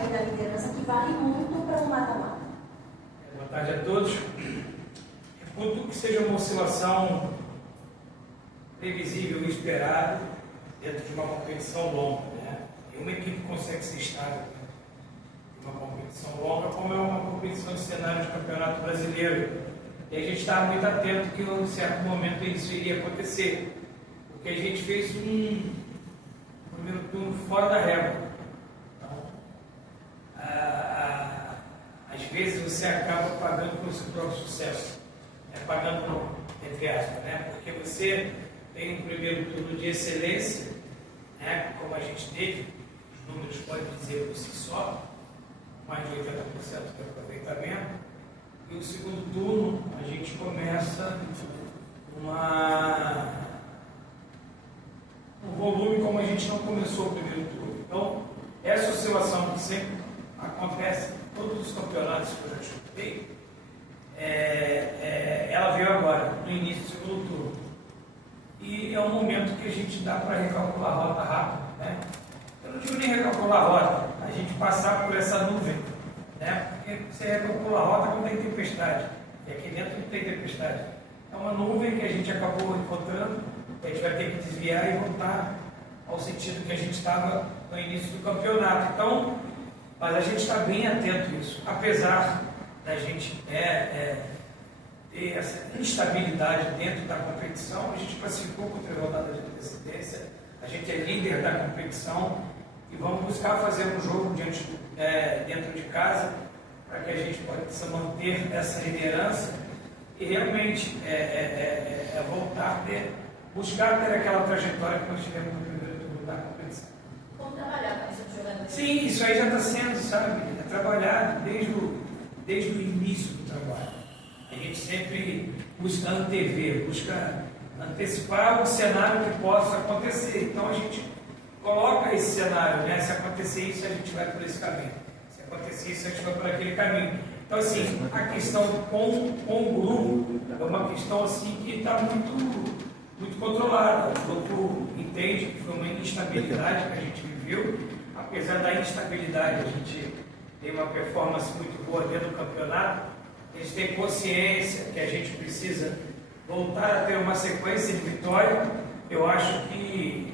aí da liderança que vale muito para o mata-mata. Boa tarde a todos. Reputo que seja uma oscilação previsível e esperada dentro de uma competição longa, né? E uma equipe consegue ser estável em uma competição longa, como é uma competição de cenário de campeonato brasileiro. E a gente estava muito atento que em um certo momento isso iria acontecer, porque a gente fez um primeiro turno fora da régua. Então, às vezes você acaba pagando pelo seu próprio sucesso, pagando, entre aspas, né? Porque você tem um primeiro turno de excelência, né? Como a gente teve, os números podem dizer por si só, mais de 80% de aproveitamento. E o segundo turno, a gente começa um volume como a gente não começou o primeiro turno. Então, essa oscilação que sempre acontece em todos os campeonatos que eu já disputei, ela veio agora, no início do segundo turno. E é um momento que a gente dá para recalcular a rota rápido, né? Eu não digo nem recalcular a rota, a gente passar por essa nuvem, né? Porque você recalcula a rota quando tem tempestade, e aqui dentro não tem tempestade. É uma nuvem que a gente acabou encontrando, a gente vai ter que desviar e voltar ao sentido que a gente estava no início do campeonato. Então, mas a gente está bem atento a isso, apesar da gente ter essa instabilidade dentro da competição. A gente classificou com 3 rodadas de antecedência, a gente é líder da competição e vamos buscar fazer um jogo dentro de casa para que a gente possa manter essa liderança e realmente voltar a buscar ter aquela trajetória que nós tivemos no primeiro turno da competição. Como trabalhar com esses jogadores? Sim, isso aí já está sendo, sabe, trabalhado desde o início do trabalho. A gente sempre busca antever, busca antecipar o cenário que possa acontecer. Então a gente coloca esse cenário, né? Se acontecer isso, a gente vai por esse caminho. Se acontecer isso, a gente vai por aquele caminho. Então, assim, a questão com o grupo é uma questão assim que está muito controlada. O grupo entende que foi uma instabilidade que a gente viveu. Apesar da instabilidade, a gente tem uma performance muito boa dentro do campeonato. A gente tem consciência que a gente precisa voltar a ter uma sequência de vitória. Eu acho que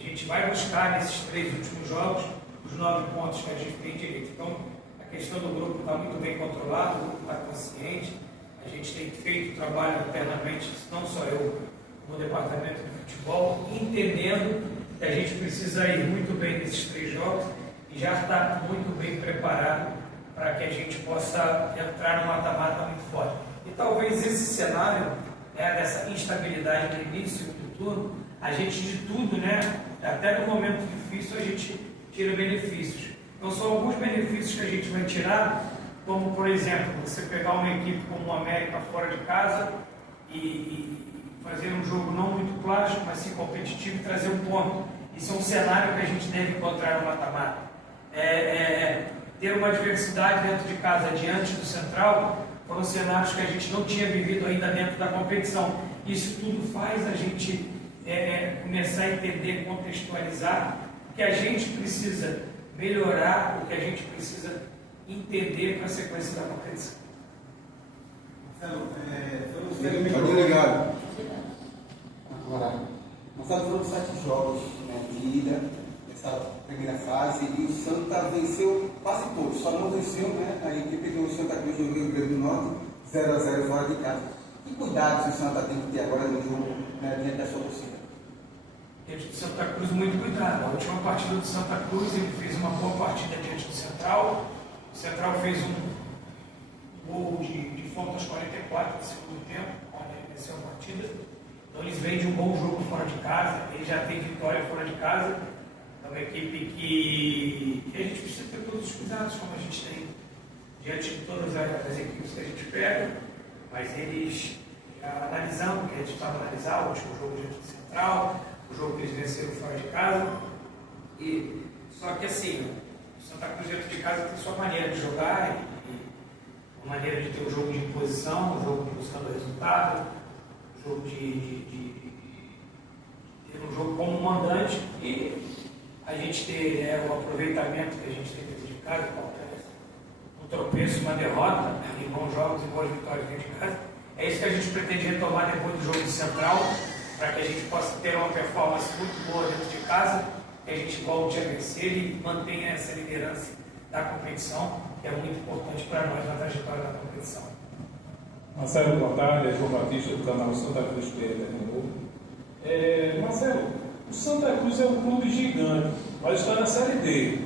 a gente vai buscar nesses 3 últimos jogos os 9 pontos que a gente tem direito. Então, a questão do grupo está muito bem controlada, o grupo está consciente. A gente tem feito trabalho internamente, não só eu, no departamento de futebol, entendendo que a gente precisa ir muito bem nesses 3 jogos e já está muito bem preparado para que a gente possa entrar no mata-mata muito forte. E talvez esse cenário, dessa instabilidade no início do turno, a gente de tudo, até no momento difícil, a gente tira benefícios. Então são alguns benefícios que a gente vai tirar, como por exemplo, você pegar uma equipe como o América fora de casa e fazer um jogo não muito plástico, mas sim competitivo e trazer um ponto. Isso é um cenário que a gente deve encontrar no mata-mata. Ter uma diversidade dentro de casa diante do Central foram cenários que a gente não tinha vivido ainda dentro da competição. Isso tudo faz a gente começar a entender, contextualizar o que a gente precisa melhorar, o que a gente precisa entender para a sequência da competição. Marcelo, obrigado. Agora, Marcelo, foram 7 jogos de ida nessa primeira fase e o Santa venceu quase todos, só não venceu a equipe do Santa Cruz do Rio Grande do Norte, 0-0 fora de casa. Que cuidados o Santa tem que ter agora no jogo diante da sua torcida? Diante do Santa Cruz, muito cuidado. A última partida do Santa Cruz, ele fez uma boa partida diante do Central. O Central fez um gol de falta aos 44 do segundo tempo, quando ele venceu a partida. Então eles vêm de um bom jogo fora de casa, ele já tem vitória fora de casa. É uma equipe que a gente precisa ter todos os cuidados, como a gente tem diante de todas as equipes que a gente pega, mas eles já analisando, que a gente estava analisando, o último jogo diante do Central, o jogo que eles venceram fora de casa. E só que assim, o Santa Cruz dentro de casa tem sua maneira de jogar e uma maneira de ter um jogo de imposição, um jogo de buscando resultado, um jogo de ter um jogo como mandante e a gente ter o aproveitamento que a gente tem dentro de casa, um tropeço, uma derrota, em bons jogos e boas vitórias dentro de casa. É isso que a gente pretende retomar depois do jogo de Central, para que a gente possa ter uma performance muito boa dentro de casa, que a gente volte a vencer e mantenha essa liderança da competição, que é muito importante para nós na trajetória da competição. Marcelo, boa tarde, é João Batista do canal Santa Cruz Pernambuco. Marcelo, o Santa Cruz é um clube gigante, mas está na Série D.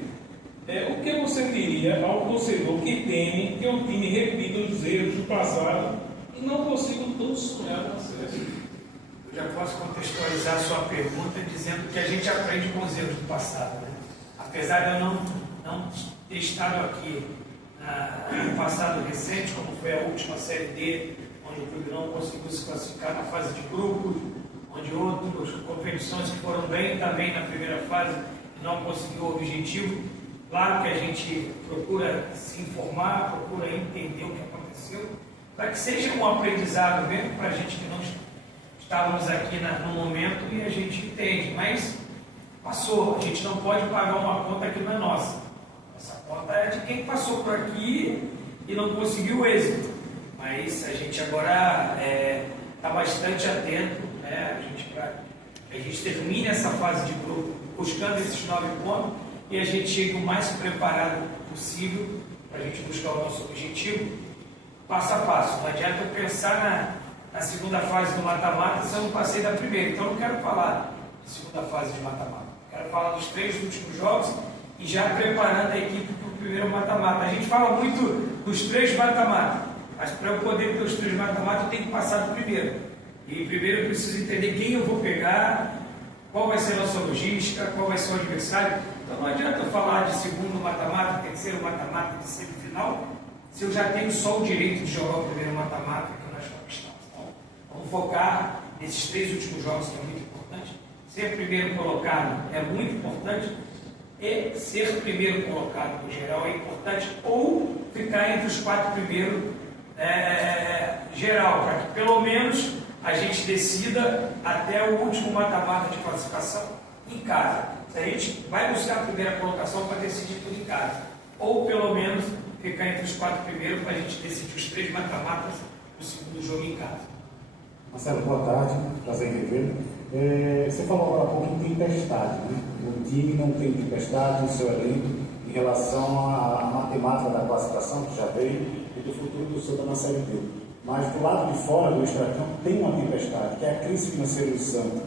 O que você diria ao torcedor que teme que o time repita os erros do passado e não consiga todos sonhar no acesso? Eu já posso contextualizar a sua pergunta dizendo que a gente aprende com os erros do passado, né? Apesar de eu não ter estado aqui no passado recente, como foi a última Série D, onde o clube não conseguiu se classificar na fase de grupos, onde outras competições que foram bem também na primeira fase e não conseguiu o objetivo. Claro que a gente procura se informar, procura entender o que aconteceu, para que seja um aprendizado mesmo para a gente que não estávamos aqui no momento e a gente entende, mas passou, a gente não pode pagar uma conta que não é nossa. Essa conta é de quem passou por aqui e não conseguiu o êxito, mas a gente agora está bastante atento, né, para que a gente termine essa fase de grupo buscando esses 9 pontos e a gente chegue o mais preparado possível para a gente buscar o nosso objetivo, passo a passo. Não adianta eu pensar na segunda fase do mata-mata se eu não passei da primeira. Então eu não quero falar de segunda fase de mata-mata. Quero falar dos 3 últimos jogos e já preparando a equipe para o primeiro mata-mata. A gente fala muito dos 3 mata-mata, mas para eu poder ter os 3 mata-mata eu tenho que passar do primeiro. E primeiro eu preciso entender quem eu vou pegar, qual vai ser a nossa logística, qual vai ser o adversário. Então não adianta eu falar de segundo mata-mata, terceiro mata-mata, de semifinal, se eu já tenho só o direito de jogar o primeiro mata-mata que nós conquistamos. Então, vamos focar nesses 3 últimos jogos, que é muito importante. Ser primeiro colocado é muito importante, e ser primeiro colocado no geral é importante, ou ficar entre os 4 primeiros geral, para que pelo menos a gente decida até o último mata-mata de classificação em casa. Se a gente vai buscar a primeira colocação para decidir tudo em casa, ou pelo menos ficar entre os 4 primeiros para a gente decidir os 3 mata-matas do segundo jogo em casa. Marcelo, boa tarde, prazer em revê-lo. Você falou agora há pouco em tempestade, né? O time não tem tempestade no seu elenco em relação à matemática da classificação que já veio e do futuro do Santa na Série B. Mas do lado de fora do extracampo tem uma tempestade, que é a crise financeira do Santa,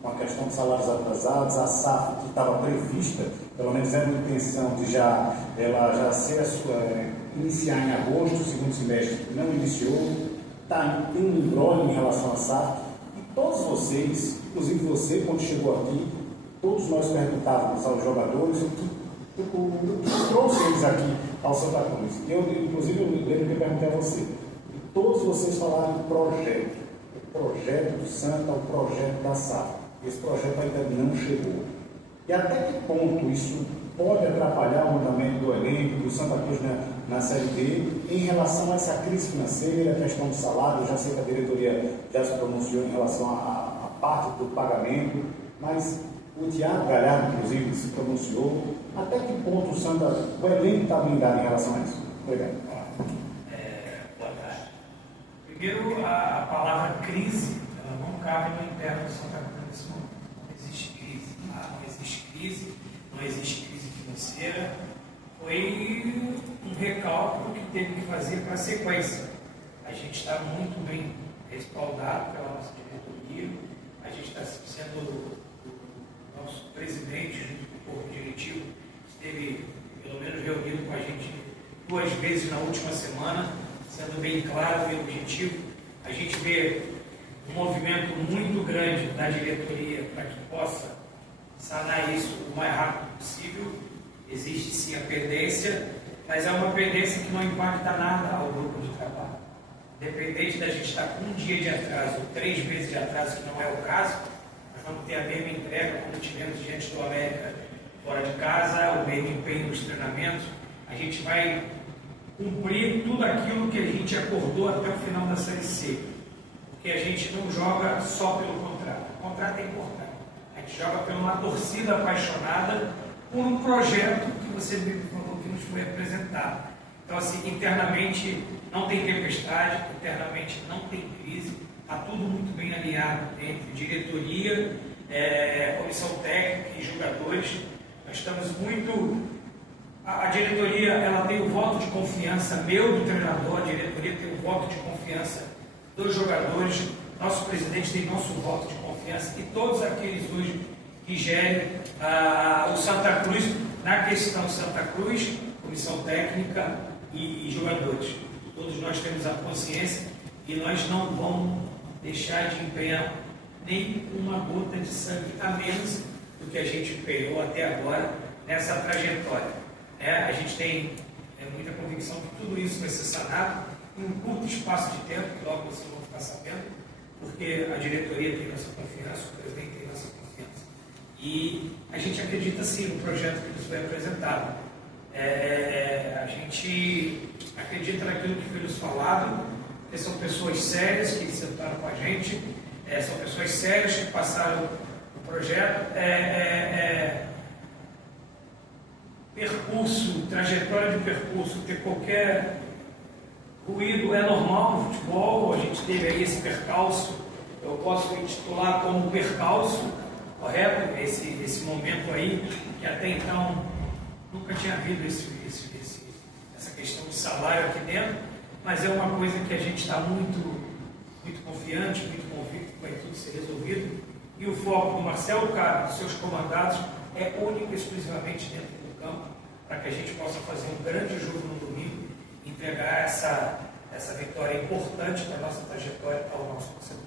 com a questão de salários atrasados, a SAF que estava prevista, pelo menos era uma intenção de ela já ser iniciar em agosto, o segundo semestre não iniciou, tem um imbróglio em relação à SAF, e todos vocês, inclusive você, quando chegou aqui, todos nós perguntávamos aos jogadores o que trouxe eles aqui ao Santa Cruz. Inclusive, eu lembro que perguntei a você. E todos vocês falaram do projeto. O projeto do Santa, o projeto da SAF. Esse projeto ainda não chegou. E até que ponto isso pode atrapalhar o andamento do elenco, do Santa Cruz na Série B, em relação a essa crise financeira, a questão do salário? Eu já sei que a diretoria já se pronunciou em relação à parte do pagamento, mas o Thiago Galhardo, inclusive, se pronunciou. Até que ponto o elenco está blindado em relação a isso? Obrigado. Boa tarde. Primeiro, a palavra crise, ela não cabe no interno do Santa Cruz nesse momento. Não existe crise. Não existe crise, não existe crise financeira. Foi um recálculo que teve que fazer para a sequência. A gente está muito bem respaldado pela nossa diretoria. A gente está sendo nosso presidente, junto com o corpo diretivo, esteve pelo menos reunido com a gente 2 vezes na última semana, sendo bem claro e objetivo. A gente vê um movimento muito grande da diretoria para que possa sanar isso o mais rápido possível. Existe sim a pendência, mas é uma pendência que não impacta nada ao grupo de trabalho. Independente da gente estar com 1 dia de atraso, ou 3 meses de atraso, que não é o caso, vamos ter a mesma entrega como tivemos diante do América fora de casa, o mesmo empenho nos treinamentos. A gente vai cumprir tudo aquilo que a gente acordou até o final da Série C. Porque a gente não joga só pelo contrato. O contrato é importante. A gente joga por uma torcida apaixonada por um projeto que você me falou que nos foi apresentado. Então, assim, internamente não tem tempestade, internamente não tem crise, está tudo muito bem alinhado entre diretoria, comissão técnica e jogadores. Nós estamos muito... A diretoria, ela tem o voto de confiança meu, do treinador, a diretoria tem o voto de confiança dos jogadores, nosso presidente tem nosso voto de confiança e todos aqueles hoje que gerem o Santa Cruz, na questão Santa Cruz, comissão técnica e jogadores. Todos nós temos a consciência e nós não vamos deixar de empenhar nem uma gota de sangue a menos do que a gente empenhou até agora nessa trajetória. A gente tem muita convicção que tudo isso vai ser sanado em um curto espaço de tempo, que logo vocês vão ficar sabendo, porque a diretoria tem nossa confiança, o presidente tem nossa confiança. E a gente acredita sim no projeto que nos foi apresentado. A gente acredita naquilo que foi nos falado, que são pessoas sérias que sentaram com a gente, são pessoas sérias que passaram o projeto. Percurso, trajetória de percurso, ter qualquer ruído é normal no futebol. A gente teve aí esse percalço, eu posso intitular como percalço, correto? Esse momento aí, que até então nunca tinha havido essa questão de salário aqui dentro, mas é uma coisa que a gente está muito confiante, muito convicto que vai tudo ser resolvido. E o foco do Marcelo Cabo, dos seus comandados, é único e exclusivamente dentro do campo, para que a gente possa fazer um grande jogo no domingo e entregar essa vitória importante da nossa trajetória ao nosso torcedor.